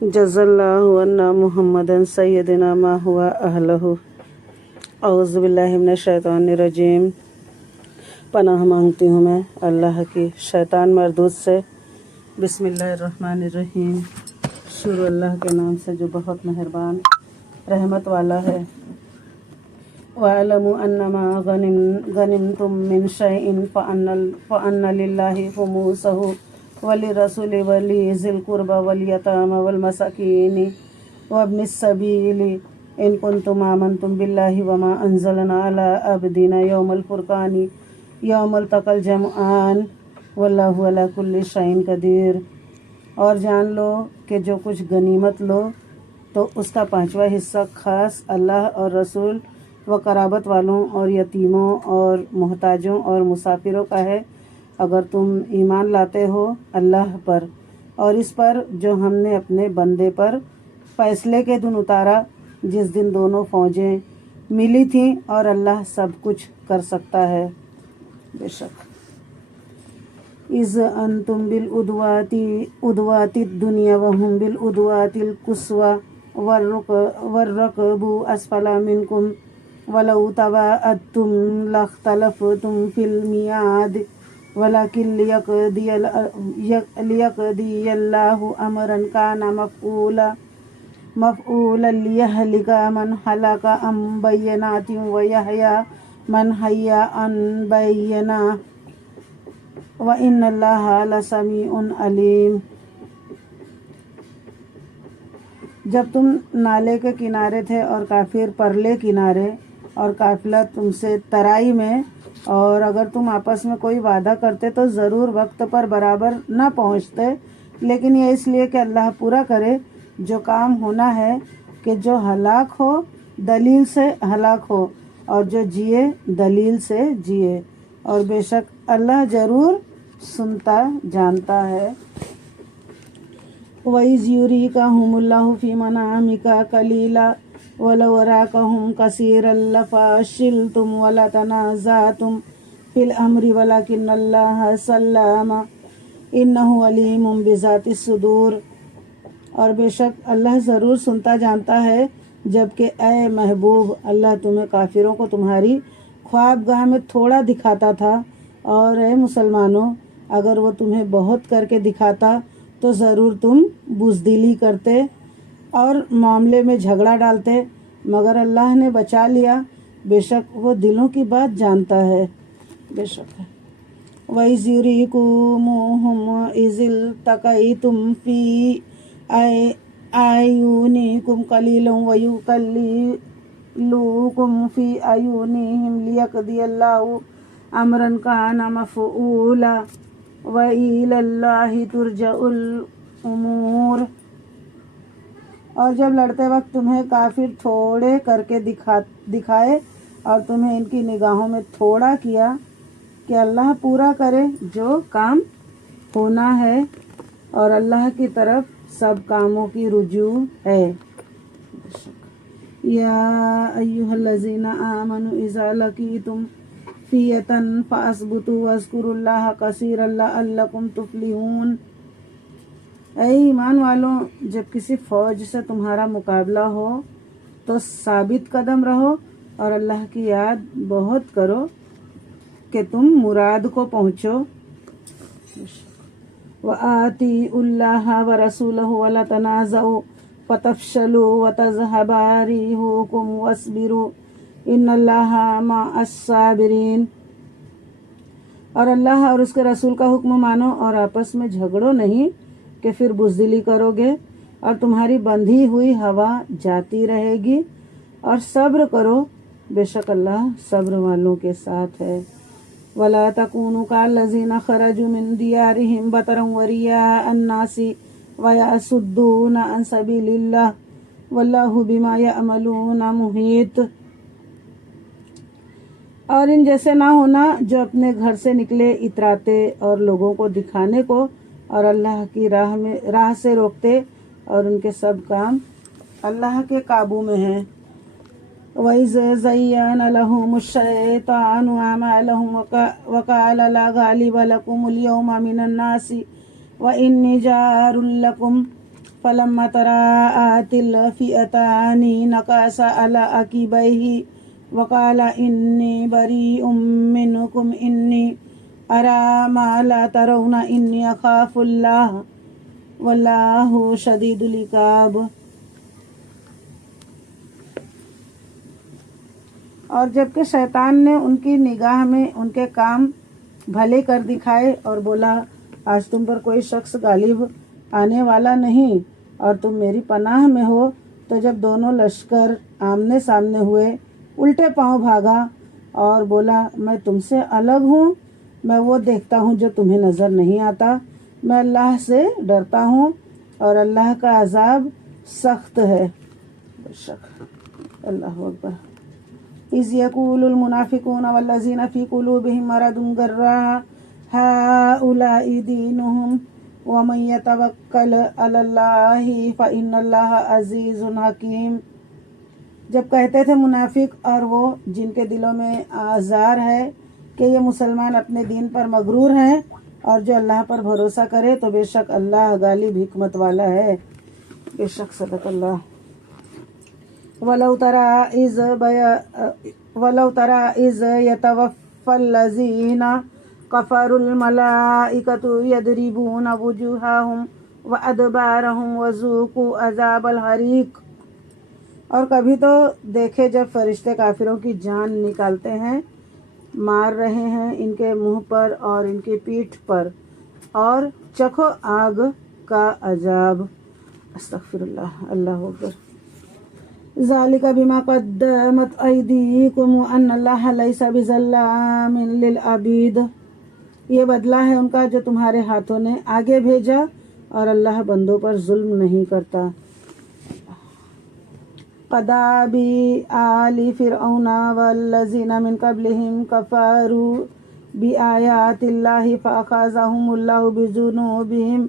जज़ल्लाहु अन्ना Muhammadan Syedna मा हुआ अहलहु। औज़ु बिल्लाहि मिनश शैतानिर रजीम। पनाह मांगती हूँ मैं अल्लाह की शैतान मरदूद से। बिस्मिल्लाहिर्रहमानिर्रहीम। शुरू अल्लाह के नाम से जो बहुत मेहरबान रहमत वाला है। वअलमु अन्नमा गनिमतुम मिन शैइन फ़अन्न लिल्लाहि खुमुसहु वलिर्रसूलि वलिज़िल कुर्बा वलयतामा वलमसाकीनि वब्निस सबीली इन कुन्तुम आमनतुम बिल्लाहि वमा अंज़लना अला अब्दिना यौमल फुरक़ानि यौमल तक़ल जमआन वल्लाहु अला कुल्लि शैइन क़दीर। और जान लो कि जो कुछ गनीमत लो तो उसका 5वां हिस्सा खास अल्लाह और रसूल व कराबत वालों और यतीमों और मोहताजों और मुसाफिरों का है, अगर तुम ईमान लाते हो अल्लाह पर और इस पर जो हमने अपने बंदे पर फैसले के दिन उतारा, जिस दिन दोनों फौजें मिली थीं और अल्लाह सब कुछ कर सकता है। बेशक इज़ अंतुम बिल उदवाती दुनिया वहुम बिल उदवातिल कुस्वा वर्रकबू अस्फला मिनकुम वलौ तवाअद्तुम लख्तलफ़्तुम फिल मियाद वलाकिन लियक़दियल्लाहु अमरन काना मफ़ऊलन लियहलिका मन हलका अन बय्यिनातिन व यहया मन हय्या अन बय्यिनाह व इन्नल्लाहा लसमीउन अलीम। जब तुम नाले के किनारे थे और काफिर परले किनारे और काफिला तुमसे तराई में, और अगर तुम आपस में कोई वादा करते तो ज़रूर वक्त पर बराबर न पहुँचते, लेकिन ये इसलिए कि अल्लाह पूरा करे जो काम होना है कि जो हलाक हो दलील से हलाक हो और जो जिए दलील से जिए, और बेशक अल्लाह ज़रूर सुनता जानता है। वइज़ युरीकाहुमुल्लाहु फ़ी मनामिका कलीला वलौ अराकहुम कसीरन लफ़शिलतुम वलतनाज़अतुम फ़िल अम्रि वलकिन्नल्लाहा सल्लम इन्नहु अलीमुम बिज़ातिस सुदूर। और बेशक अल्लाह ज़रूर सुनता जानता है, जबकि ए महबूब अल्लाह तुम्हें काफिरों को तुम्हारी ख्वाबगाह में थोड़ा दिखाता था, और ए मुसलमानों अगर वो तुम्हें बहुत करके दिखाता तो ज़रूर तुम बुज़दिली करते और मामले में झगड़ा डालते, मगर अल्लाह ने बचा लिया, बेशक वो दिलों की बात जानता है। बेशक वइज़ युरीकुमुहुम इज़िल तक़ैतुम फ़ी अयूनिकुम क़लीलन व युक़ल्लिलुकुम फ़ी अयूनिहिम लियक़दियल्लाहु अमरन काना मफ़ऊला व इलल्लाहि तुरजउल उमूर। और जब लड़ते वक्त तुम्हें काफिर थोड़े करके दिखाए और तुम्हें इनकी निगाहों में थोड़ा किया, कि अल्लाह पूरा करे जो काम होना है, और अल्लाह की तरफ सब कामों की रुजू है। या अय्युहल्लज़ीना आमनु इज़ा लक़ीतुम फ़ियतन फ़अस्बुतू वज़्कुरुल्लाह कसीरन लअल्लकुम तुफ़्लिहून। ऐ ईमान वालों, जब किसी फ़ौज से तुम्हारा मुकाबला हो तो साबित कदम रहो और अल्लाह की याद बहुत करो कि तुम मुराद को पहुँचो। व आतिउल्लाह व रसूलहु वला तनाज़उ फ़तफ़शलू व तज़हबा रिहुकुम वस्बिरू इन्नल्लाहा मअस साबिरीन। और अल्लाह और उसके रसूल का हुक्म मानो और आपस में झगड़ो नहीं कि फिर बुज़दिली करोगे, और तुम्हारी बंधी हुई हवा जाती रहेगी, और सब्र करो, बेशक अल्लाह सब्र वालों के साथ है। वला तकूनु कल्लज़ीना खरजू मिन दियारिहिम बतरन व रियाअन नासी व यसुद्दूना अन सबीलिल्लाह वल्लाहु बिमा यअमलूना मुहीत। और इन जैसे ना होना जो अपने घर से निकले इतराते और लोगों को दिखाने को और अल्लाह की राह से रोकते, और उनके सब काम अल्लाह के काबू में हैं। वइज़ ज़य्यन लहुमुश शैतानु अअमालहुम व क़ाल ला गालिब लकुमुल यौमा मिनन नासी व इन्नी जारुल लकुम فلما تراءت الفئتان نكص على عقبيه وقال إني بريء منكم إني أرى ما لا ترون إني أخاف الله واللہ شدید العقاب۔ اور جبکہ شیطان نے ان کی نگاہ میں ان کے کام بھلے کر دکھائے اور بولا آج تم پر کوئی شخص غالب آنے والا نہیں اور تم میری پناہ میں ہو، تو جب دونوں لشکر آمنے سامنے ہوئے الٹے پاؤں بھاگا اور بولا میں تم سے الگ ہوں، میں وہ دیکھتا ہوں جو تمہیں نظر نہیں آتا، میں اللہ سے ڈرتا ہوں اور اللہ کا عذاب سخت ہے۔ بے شک اللہ اکبر۔ اذ یقول المنافقون والذین فی قلوبہم مرض غر ہؤلاء دینہم ومن یتوکل علی اللہ فإن اللہ عزیز حکیم۔ جب کہتے تھے منافق اور وہ جن کے دلوں میں آزار ہے کہ یہ مسلمان اپنے دین پر مغرور ہیں، اور جو اللہ پر بھروسہ کرے تو بے شک اللہ غالب حکمت والا ہے۔ بے شک صدق اللہ۔ وَلَوْ تَرَى إِذْ يَتَوَفَّى الَّذِينَ كَفَرُوا الْمَلَائِكَةُ يَضْرِبُونَ وُجُوهَهُمْ وَأَدْبَارَهُمْ وَذُوقُوا عَذَابَ الْحَرِيقِ۔ اور کبھی تو دیکھے جب فرشتے کافروں کی جان نکالتے ہیں، مار رہے ہیں ان کے منہ پر اور ان کی پیٹھ پر، اور چکھو آگ کا عذاب۔ استغفر اللہ، اللہ اکبر۔ ذالک بما قدمت ایدیکم وان اللہ لیس بظلام للعبید۔ یہ بدلہ ہے ان کا جو تمہارے ہاتھوں نے آگے بھیجا، اور اللہ بندوں پر ظلم نہیں کرتا۔ كدأب آل فرعون والذين من قبلهم كفروا بآيات الله فأخذهم الله بذنوبهم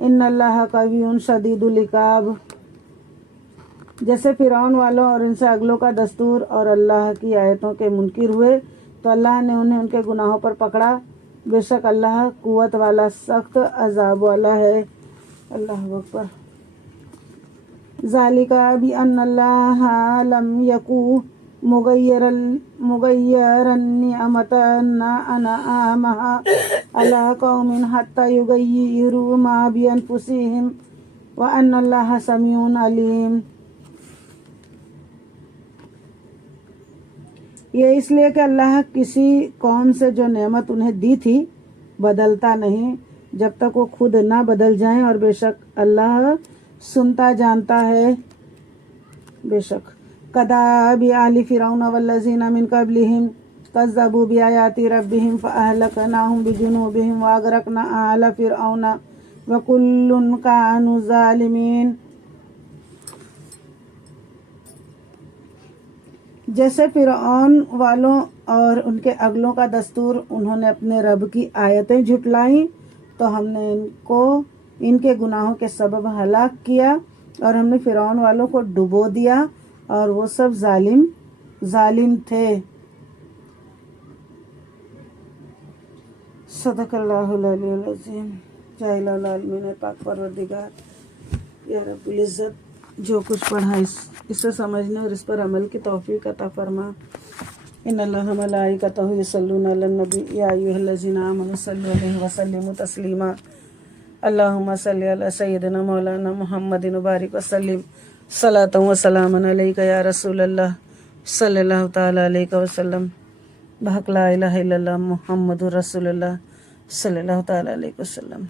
إن الله قوي شديد العقاب۔ جیسے فرعون والوں اور ان سے اگلوں کا دستور اور اللہ کی آیتوں کے منکر ہوئے تو اللہ نے انہیں ان کے گناہوں پر پکڑا، بے شک اللہ قوت والا سخت عذاب والا ہے۔ اللہ اکبر۔ ذالک بأن اللہ لم یکن مغیرا نعمۃ انعمها علی قوم حتی یغیروا ما بانفسہم وان اللہ سمیع علیم۔ یہ اس لیے کہ اللہ کسی قوم سے جو نعمت انہیں دی تھی بدلتا نہیں جب تک وہ خود نہ بدل جائیں، اور بے شک اللہ سنتا جانتا ہے۔ بے شک كدأب آل فرعون والذین من قبلہم کذبوا بآیات ربہم فأہلکناہم بذنوبہم وأغرقنا آل فرعون وکل کانوا ظالمین۔ جیسے فرعون والوں اور ان کے اگلوں کا دستور، انہوں نے اپنے رب کی آیتیں جھٹلائیں تو ہم نے ان کو ان کے گناہوں کے سبب ہلاک کیا، اور ہم نے فرعون والوں کو ڈبو دیا اور وہ سب ظالم تھے۔ صدق اللہ العلی العظیم۔ یا الہ العالمین پاک پروردگار، یا رب العزت، جو کچھ پڑھا اسے سمجھنے اور اس پر عمل کی توفیق عطا فرما۔ ان اللہ ملائکتہ یصلون علی النبی یا ایھا الذین آمنوا صلوا علیہ وسلموا تسلیما۔ اللہم صلی علی سیدنا مولانا محمد وبارک وسلم صلاۃ و سلام علیک یا رسول اللہ صلی اللہ تعالی علیہ وسلم بحق لا الہ الا اللہ محمد رسول اللہ صلی اللہ تعالی علیہ وسلم۔